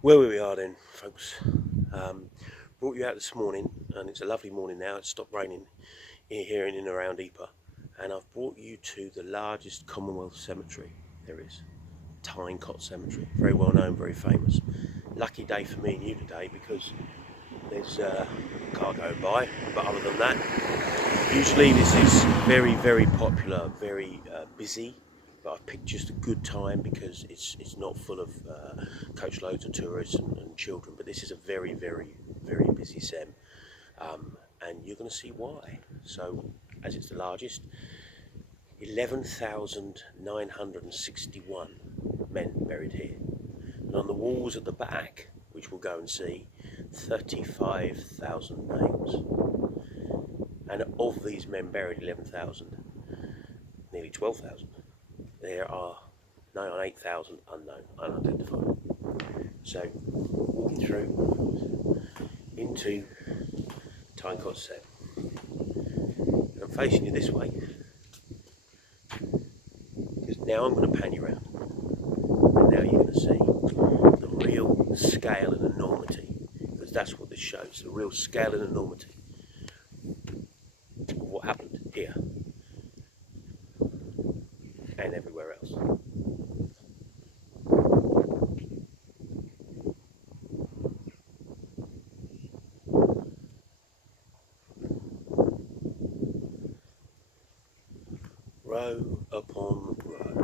Well, we are then, folks. Um, Brought you out this morning, and it's a lovely morning now. It's stopped raining here in and around Ypres, and I've brought you to the largest Commonwealth cemetery there is, Tyne Cot Cemetery. Very well known, very famous. Lucky day for me and you today because there's a car going by, but other than that, usually this is very, very popular, very busy. But I've picked just a good time because it's not full of coach loads of tourists and children. But this is a very, very, very busy SEM, and you're going to see why. So, as it's the largest, 11,961 men buried here, and on the walls at the back, which we'll go and see, 35,000 names. And of these men buried, 11,000, nearly 12,000, there are 8,000 unknown, unidentified. So, walking through into Tyne Cot Cemetery. And I'm facing you this way because now I'm going to pan you around. And now you're going to see the real scale and enormity, because that's what this shows, the real scale and enormity of what happened here and everywhere else. Row upon row,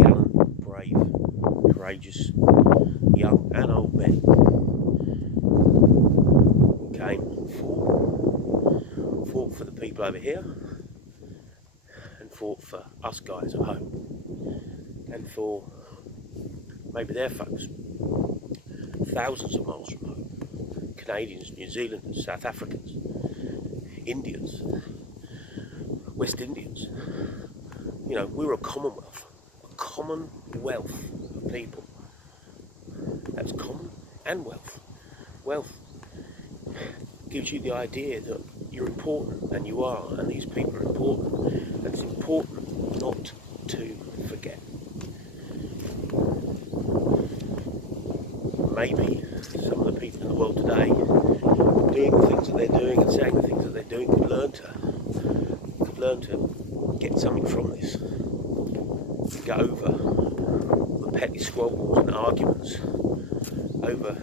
gallant, brave, courageous, young and old men came and fought for the people over here, and fought for us guys at home, and for maybe their folks thousands of miles from home. Canadians, New Zealanders, South Africans, Indians, West Indians. You know, we were a commonwealth of people. That's common and wealth. Wealth gives you the idea that you're important, and you are, and these people are important, and it's important not to forget. Maybe some of the people in the world today doing the things that they're doing and saying the things that they're doing could learn to get something from this. Get over the petty squabbles and arguments over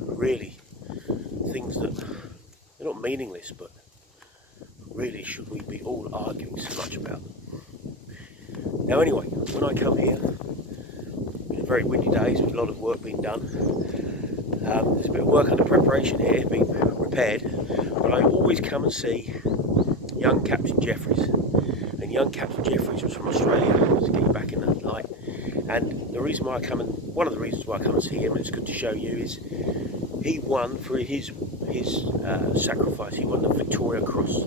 really things that they're not meaningless, but really should we be all arguing so much about them? Now anyway, when I come here, it's been a very windy day, so there's a lot of work being done. There's a bit of work under preparation here, being repaired, but I always come and see young Captain Jeffries. And young Captain Jeffries was from Australia, to get you back in the light. And the reason why one of the reasons why I come and see him, and it's good to show you, is he won for his sacrifice. He won the Victoria Cross,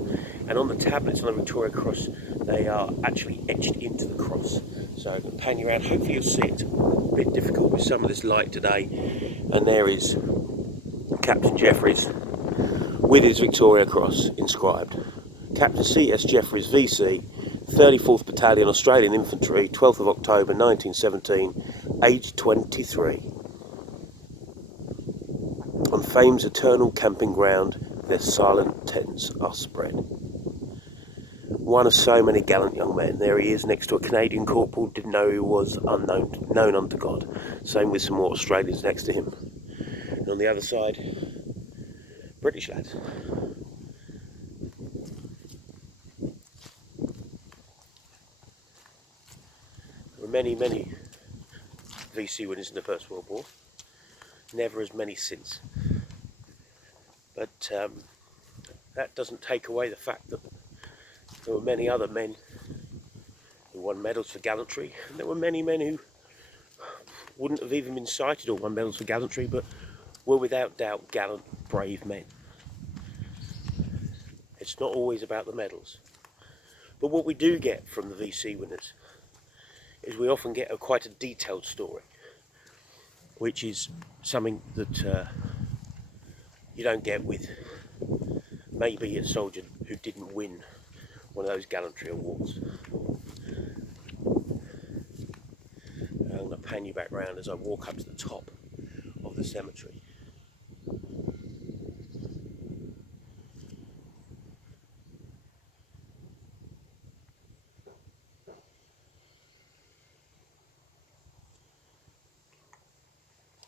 and on the tablets on the Victoria Cross, they are actually etched into the cross. So I'm going to pan you around. Hopefully you'll see it. A bit difficult with some of this light today. And there is Captain Jeffries with his Victoria Cross inscribed. Captain C.S. Jeffries, VC, 34th Battalion Australian Infantry, 12th of October 1917, aged 23. On fame's eternal camping ground, their silent tents are spread. One of so many gallant young men. There he is next to a Canadian corporal, didn't know who was, known unto God. Same with some more Australians next to him. And on the other side, British lads. There were many, many VC winners in the First World War. Never as many since. But that doesn't take away the fact that there were many other men who won medals for gallantry, and there were many men who wouldn't have even been cited or won medals for gallantry, but were without doubt gallant, brave men. It's not always about the medals. But what we do get from the VC winners is we often get quite a detailed story, which is something that you don't get with maybe a soldier who didn't win one of those gallantry awards. I'm going to pan you back round as I walk up to the top of the cemetery.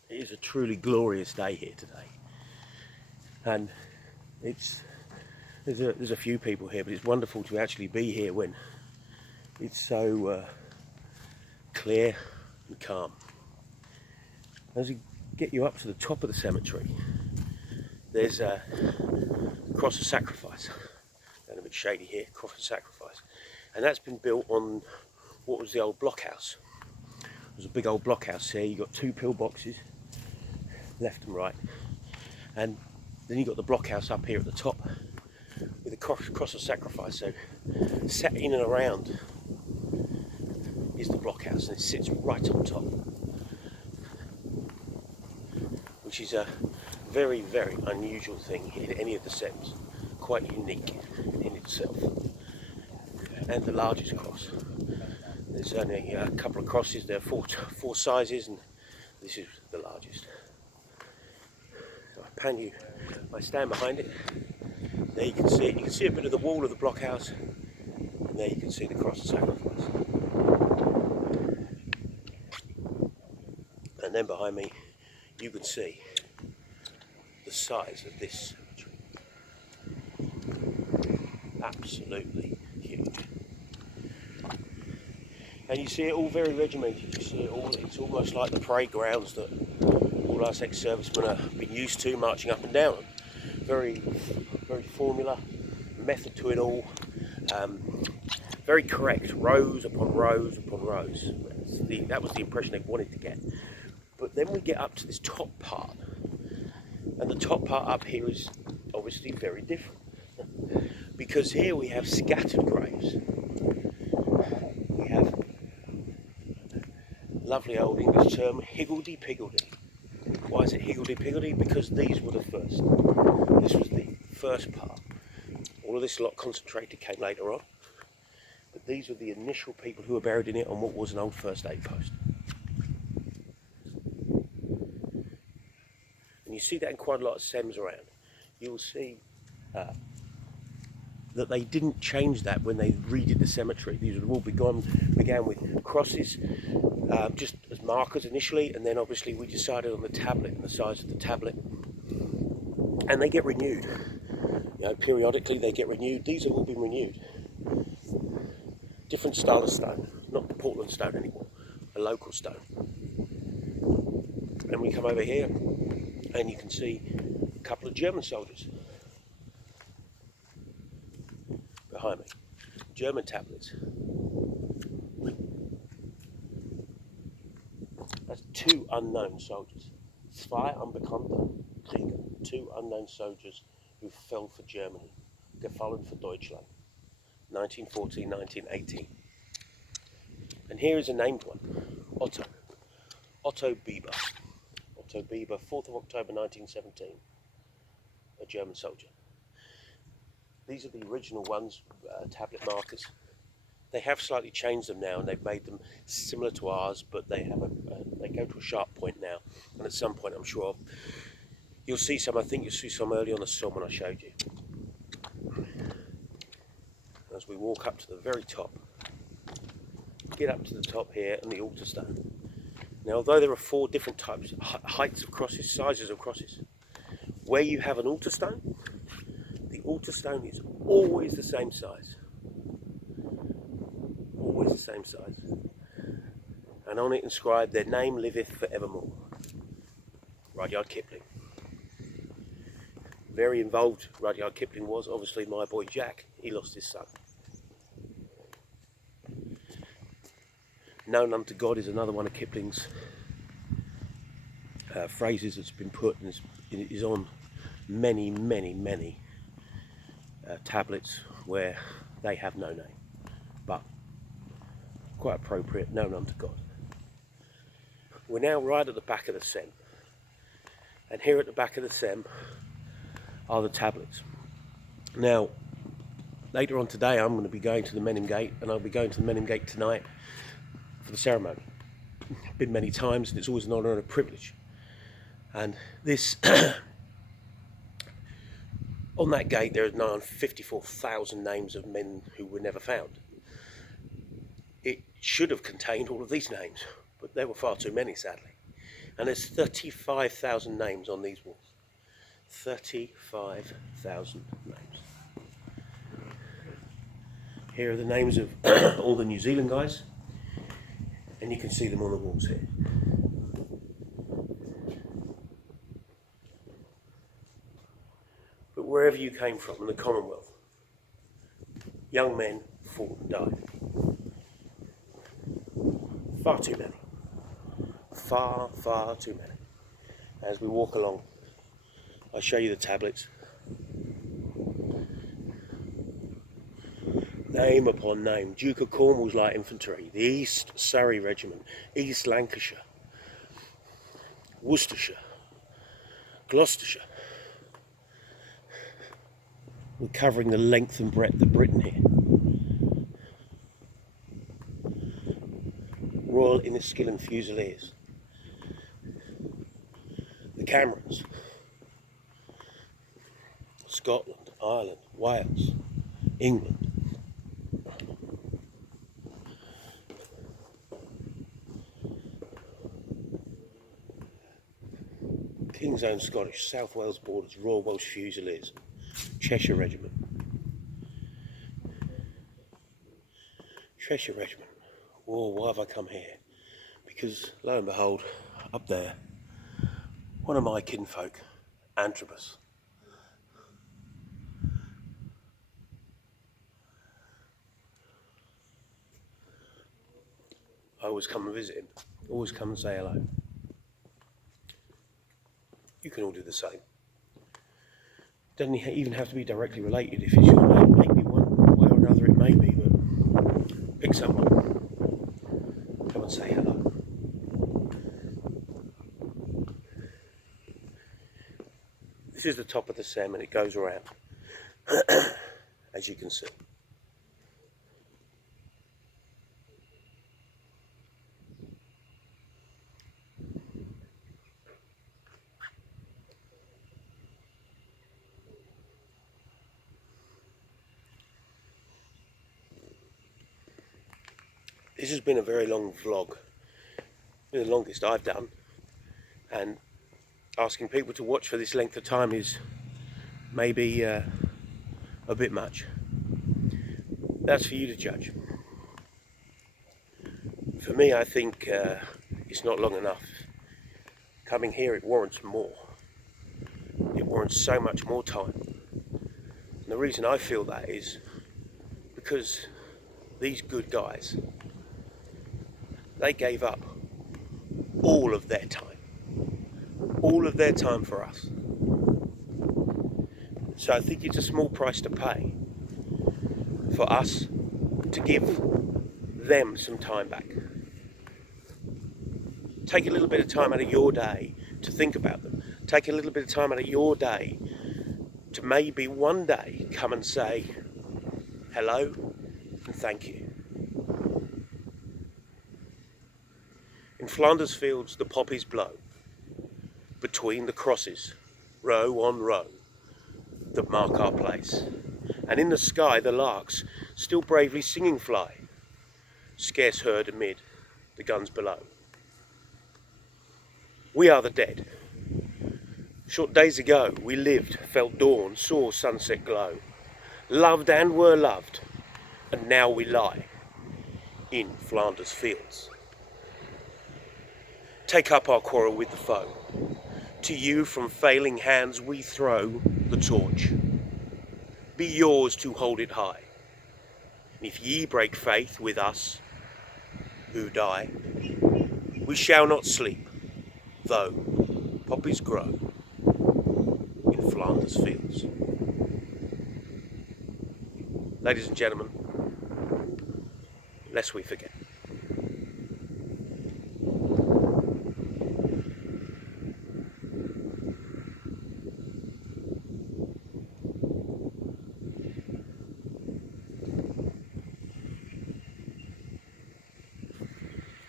It is a truly glorious day here today, and there's a few people here, but it's wonderful to actually be here when it's so clear and calm. As we get you up to the top of the cemetery, there's a cross of sacrifice, and a bit shady here, cross of sacrifice, and that's been built on what was the old blockhouse. There's a big old blockhouse here. You've got two pillboxes, left and right, and then you've got the blockhouse up here at the top with the cross of sacrifice. So set in and around is the blockhouse, and it sits right on top, which is a very, very unusual thing in any of the sets, quite unique in itself, and the largest cross. There's only a couple of crosses. There are four sizes, and this is the largest. So I stand behind it. There you can see it. You can see a bit of the wall of the blockhouse, and there you can see the cross of sacrifice. And then behind me, you can see the size of this cemetery. Absolutely huge. And you see it all very regimented. You see it all, it's almost like the parade grounds that all us ex-servicemen have been used to, marching up and down. Very, very formula, method to it all. Very correct, rows upon rows upon rows. That was the impression they wanted to get. But then we get up to this top part, and the top part up here is obviously very different, because here we have scattered graves. We have lovely old English term, higgledy-piggledy. Why is it higgledy-piggledy? Because these were the first. This was the first part. All of this lot concentrated came later on, but these were the initial people who were buried in it on what was an old first aid post. And you see that in quite a lot of SEMs around. You will see that they didn't change that when they redid the cemetery. These would all began with crosses, just as markers initially, and then obviously we decided on the tablet and the size of the tablet. And they get renewed. You know, periodically they get renewed. These have all been renewed. Different style of stone, not the Portland stone anymore, a local stone. And we come over here, and you can see a couple of German soldiers behind me. German tablets. That's two unknown soldiers. Zwei unbekannte Krieger. Two unknown soldiers who fell for Germany. Gefallen für Deutschland. 1914, 1918. And here is a named one. Otto. Otto Bieber. Otto Bieber, 4th of October 1917, a German soldier. These are the original ones, tablet markers. They have slightly changed them now, and they've made them similar to ours, but they have they go to a sharp point now, and at some point I'm sure you'll see some. I think you'll see some early on the sun when I showed you. As we walk up to the very top, get up to the top here and the altar stone. Now, although there are four different types, heights of crosses, sizes of crosses, where you have an altar stone, the altar stone is always the same size. Always the same size. And on it inscribed, "Their name liveth forevermore." Rudyard Kipling. Very involved Rudyard Kipling was. Obviously, my boy Jack, he lost his son. Known unto God is another one of Kipling's phrases that's been put and is on many, many, many tablets where they have no name, but quite appropriate, known unto God. We're now right at the back of the SEM, and here at the back of the SEM are the tablets. Now, later on today I'm going to be going to the Menin Gate, and I'll be going to the Menin Gate tonight for the ceremony. Been many times, and it's always an honour and a privilege. And this, on that gate there are 954,000 names of men who were never found. It should have contained all of these names, but there were far too many, sadly. And there's 35,000 names on these walls. 35,000 names. Here are the names of all the New Zealand guys, and you can see them on the walls here. But wherever you came from in the Commonwealth, young men fought and died. Far too many. Far, far too many. As we walk along, I'll show you the tablets. Name upon name. Duke of Cornwall's Light Infantry, the East Surrey Regiment, East Lancashire, Worcestershire, Gloucestershire. We're covering the length and breadth of Britain here. Royal Inniskillen Fusiliers, the Camerons, Scotland, Ireland, Wales, England. King's Own Scottish, South Wales Borders, Royal Welsh Fusiliers, Cheshire Regiment. Cheshire Regiment. Oh, why have I come here? Because, lo and behold, up there, one of my kinfolk, Antrobus. I always come and visit him. Always come and say hello. You can all do the same. Doesn't even have to be directly related. If it's your name, maybe one way or another it may be, but pick someone. Come and say hello. This is the top of the Sem and it goes around, as you can see. This has been a very long vlog, the longest I've done, and asking people to watch for this length of time is maybe a bit much. That's for you to judge. For me, I think it's not long enough. Coming here, it warrants more. It warrants so much more time. And the reason I feel that is because these good guys, they gave up all of their time for us. So I think it's a small price to pay for us to give them some time back. Take a little bit of time out of your day to think about them. Take a little bit of time out of your day to maybe one day come and say hello and thank you. In Flanders Fields, the poppies blow between the crosses, row on row, that mark our place. And in the sky, the larks, still bravely singing fly, scarce heard amid the guns below. We are the dead. Short days ago, we lived, felt dawn, saw sunset glow, loved and were loved, and now we lie in Flanders Fields. Take up our quarrel with the foe. To you from failing hands we throw the torch. Be yours to hold it high. And if ye break faith with us who die, we shall not sleep, though poppies grow in Flanders Fields. Ladies and gentlemen, lest we forget.